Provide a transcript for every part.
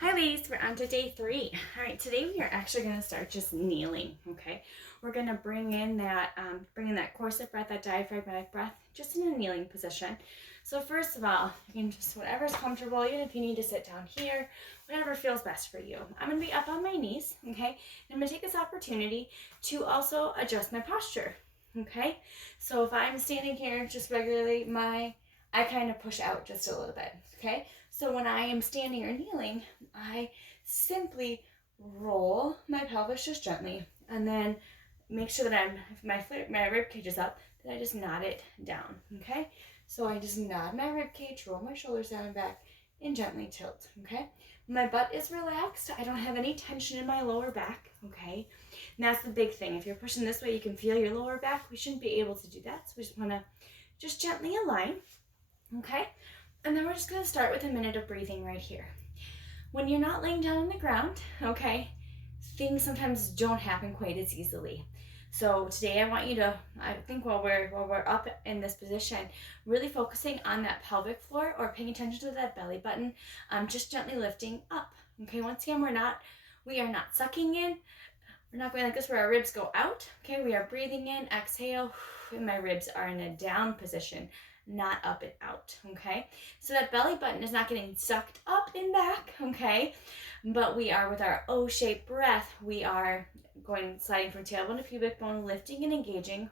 Hi ladies, we're on to day 3. All right, today we are actually going to start just kneeling, okay? We're going to bring in that corset breath, that diaphragmatic breath, just in a kneeling position. So first of all, you can just, whatever's comfortable, even if you need to sit down here, whatever feels best for you. I'm going to be up on my knees, okay? And I'm going to take this opportunity to also adjust my posture, okay? So if I'm standing here just regularly, I kind of push out just a little bit, okay? So when I am standing or kneeling, I simply roll my pelvis just gently and then make sure that if my rib cage is up, that I just nod it down, okay? So I just nod my rib cage, roll my shoulders down and back, and gently tilt, okay? When my butt is relaxed, I don't have any tension in my lower back, okay? And that's the big thing. If you're pushing this way, you can feel your lower back. We shouldn't be able to do that, so we just wanna just gently align, okay? And then we're just gonna start with a minute of breathing right here. When you're not laying down on the ground, okay, things sometimes don't happen quite as easily. So today I want you to, I think while we're up in this position, really focusing on that pelvic floor or paying attention to that belly button, just gently lifting up. Okay, once again, we are not sucking in. We're not going like this where our ribs go out. Okay, we are breathing in, exhale, and my ribs are in a down position, not up and out, okay? So that belly button is not getting sucked up and back, okay? But we are, with our O-shaped breath, we are sliding from tailbone to pubic bone, lifting and engaging,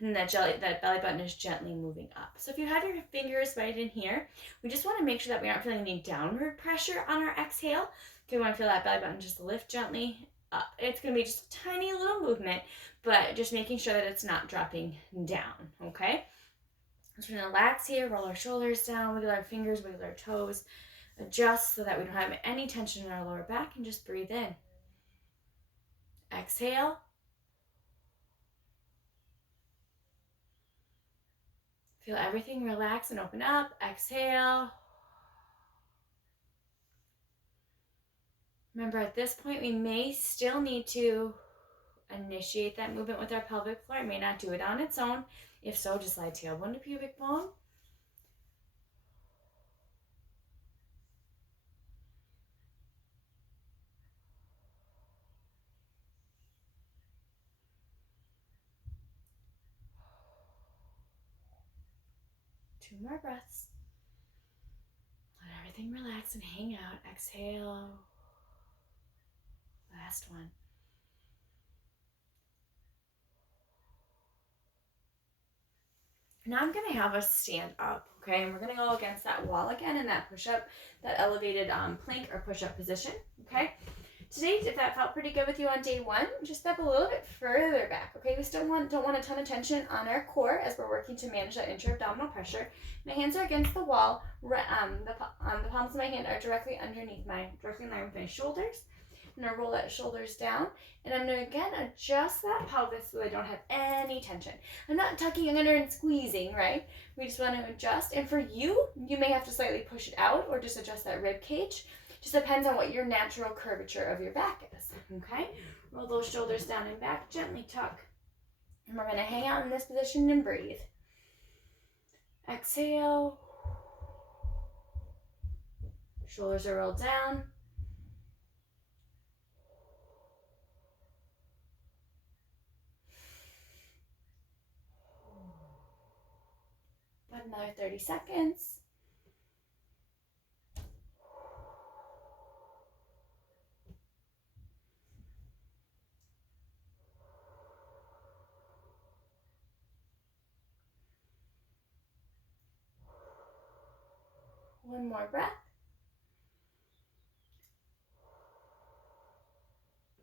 and that belly button is gently moving up. So if you have your fingers right in here, we just want to make sure that we aren't feeling any downward pressure on our exhale. Okay, we want to feel that belly button just lift gently up. It's going to be just a tiny little movement, but just making sure that it's not dropping down, okay? So we're going to relax here, roll our shoulders down, wiggle our fingers, wiggle our toes, adjust so that we don't have any tension in our lower back, and just breathe in. Exhale. Feel everything relax and open up. Exhale. Remember, at this point, we may still need to initiate that movement with our pelvic floor. It may not do it on its own. If so, just slide tailbone to pubic bone. Two more breaths. Let everything relax and hang out. Exhale. Last one. Now I'm going to have us stand up, okay? And we're going to go against that wall again in that push-up, that elevated plank or push-up position, okay? Today, if that felt pretty good with you on day 1, just step a little bit further back, okay? We still don't want a ton of tension on our core as we're working to manage that intra-abdominal pressure. My hands are against the wall. The palms of my hand are directly in line with my shoulders. I'm going to roll that shoulders down, and I'm going to again adjust that pelvis so I don't have any tension. I'm not tucking under and squeezing, right? We just want to adjust. And for you, you may have to slightly push it out or just adjust that rib cage. Just depends on what your natural curvature of your back is, okay? Roll those shoulders down and back, gently tuck. And we're going to hang out in this position and breathe. Exhale. Shoulders are rolled down. About another 30 seconds. One more breath.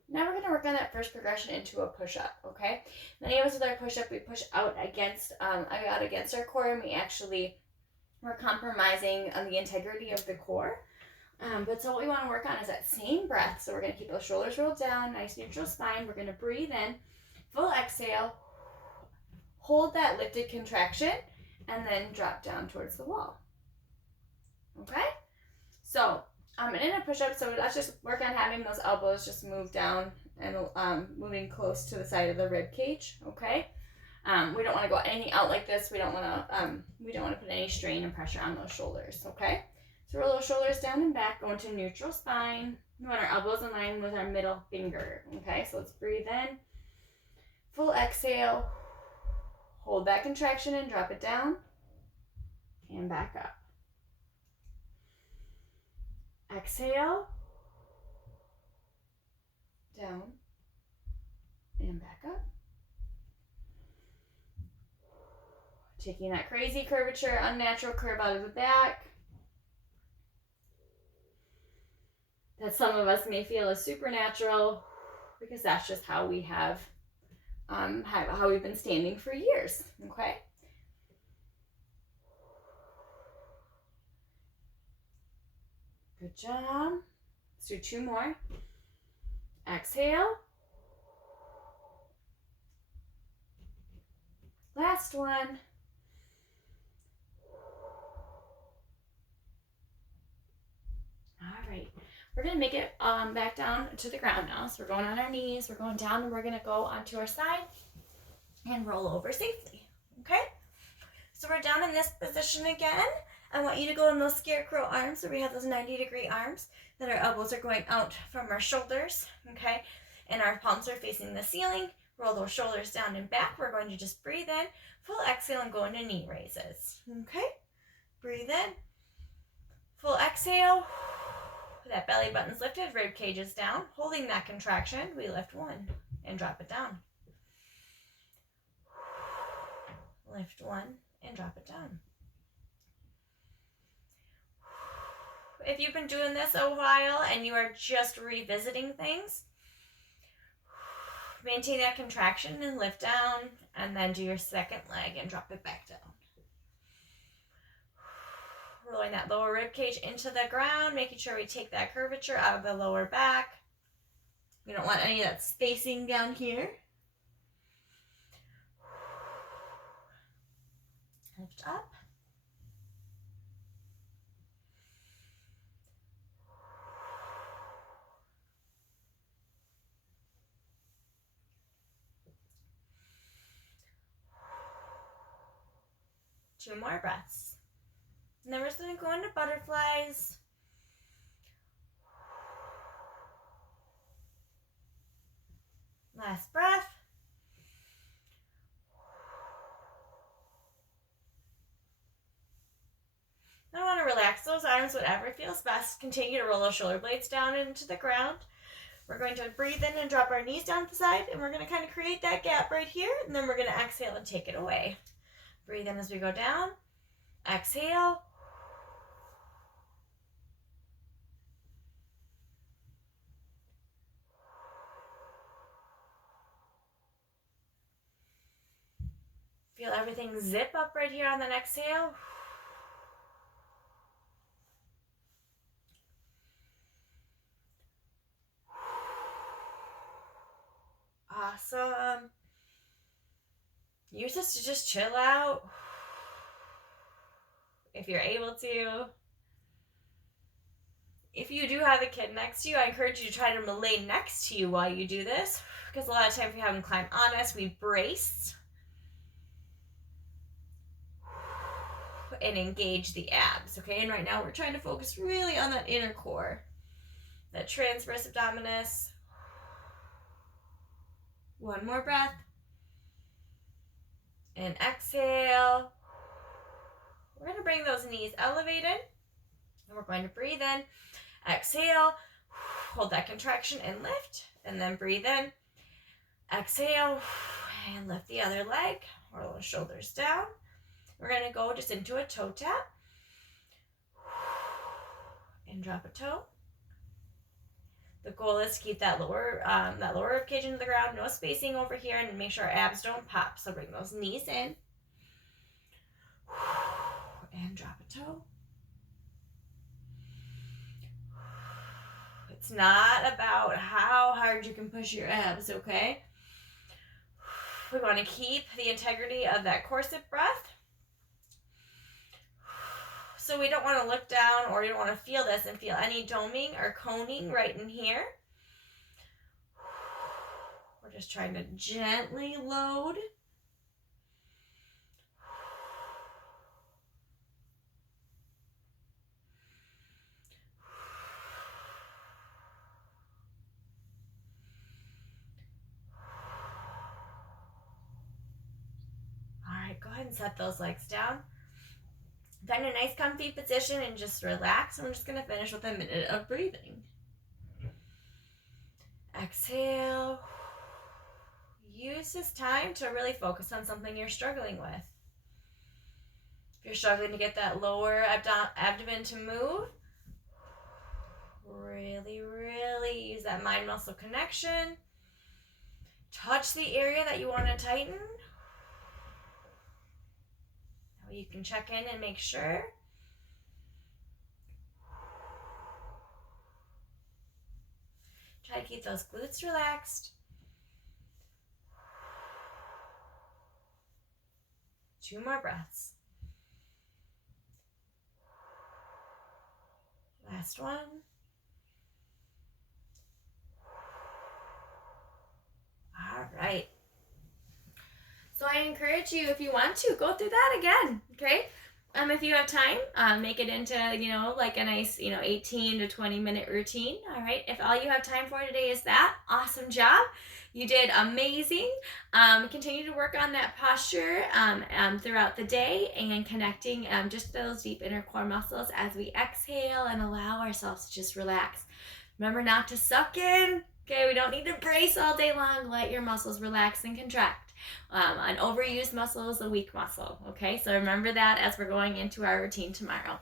Now we're going to work on that first progression into a push-up, okay? Many of us with our push-up, we push out against our core, and we're compromising on the integrity of the core. But so what we want to work on is that same breath. So we're going to keep those shoulders rolled down, nice neutral spine. We're going to breathe in, full exhale, hold that lifted contraction, and then drop down towards the wall. Okay? So in a push-up, so let's just work on having those elbows just move down and moving close to the side of the rib cage. Okay? We don't want to go anything out like this. We don't want to put any strain and pressure on those shoulders. Okay? So roll those shoulders down and back, going to neutral spine. We want our elbows in line with our middle finger. Okay, so let's breathe in. Full exhale. Hold that contraction and drop it down. And back up. Exhale. Down. And back up. Taking that crazy curvature, unnatural curve out of the back. That some of us may feel is supernatural, because that's just how we have, how we've been standing for years, okay? Good job. Let's do 2 more. Exhale. Last one. All right. We're going to make it back down to the ground now. So we're going on our knees, we're going down, and we're going to go onto our side and roll over safely. Okay? So we're down in this position again. I want you to go in those scarecrow arms, so we have those 90-degree arms, that our elbows are going out from our shoulders, okay? And our palms are facing the ceiling. Roll those shoulders down and back. We're going to just breathe in, full exhale, and go into knee raises, okay? Breathe in, full exhale. That belly button's lifted, rib cage is down. Holding that contraction, we lift 1 and drop it down. Lift 1 and drop it down. If you've been doing this a while and you are just revisiting things, maintain that contraction and lift down, and then do your second leg and drop it back down. Rolling that lower rib cage into the ground, making sure we take that curvature out of the lower back. We don't want any of that spacing down here. Lift up. Two more breaths. And then we're just going to go into butterflies. Last breath. I want to relax those arms, whatever feels best. Continue to roll those shoulder blades down into the ground. We're going to breathe in and drop our knees down to the side, and we're going to kind of create that gap right here, and then we're going to exhale and take it away. Breathe in as we go down. Exhale. Feel everything zip up right here on that exhale. Awesome. Use this to just chill out if you're able to. If you do have a kid next to you, I encourage you to try to lay next to you while you do this, because a lot of times we have them climb on us, we brace and engage the abs, okay? And right now we're trying to focus really on that inner core, that transverse abdominis. One more breath. And exhale. We're going to bring those knees elevated. And we're going to breathe in. Exhale. Hold that contraction and lift. And then breathe in. Exhale. And lift the other leg. Roll the shoulders down. We're going to go just into a toe tap. And drop a toe. The goal is to keep that lower rib cage into the ground, no spacing over here, and make sure our abs don't pop. So bring those knees in. And drop a toe. It's not about how hard you can push your abs, okay? We want to keep the integrity of that corset breath. So we don't want to look down, or we don't want to feel this and feel any doming or coning right in here. We're just trying to gently load. and set those legs down. Find a nice comfy position and just relax. And we're just going to finish with a minute of breathing. Exhale. Use this time to really focus on something you're struggling with. If you're struggling to get that lower abdomen to move, really, really use that mind-muscle connection. Touch the area that you want to tighten. Now you can check in and make sure. Try to keep those glutes relaxed. 2 more breaths. Last one. All right. So I encourage you, if you want to, go through that again, okay? If you have time, make it into, like a nice, 18 to 20 minute routine, all right? If all you have time for today is that, awesome job. You did amazing. Continue to work on that posture throughout the day and connecting just those deep inner core muscles as we exhale and allow ourselves to just relax. Remember not to suck in, okay? We don't need to brace all day long. Let your muscles relax and contract. An overused muscle is a weak muscle, okay? So remember that as we're going into our routine tomorrow.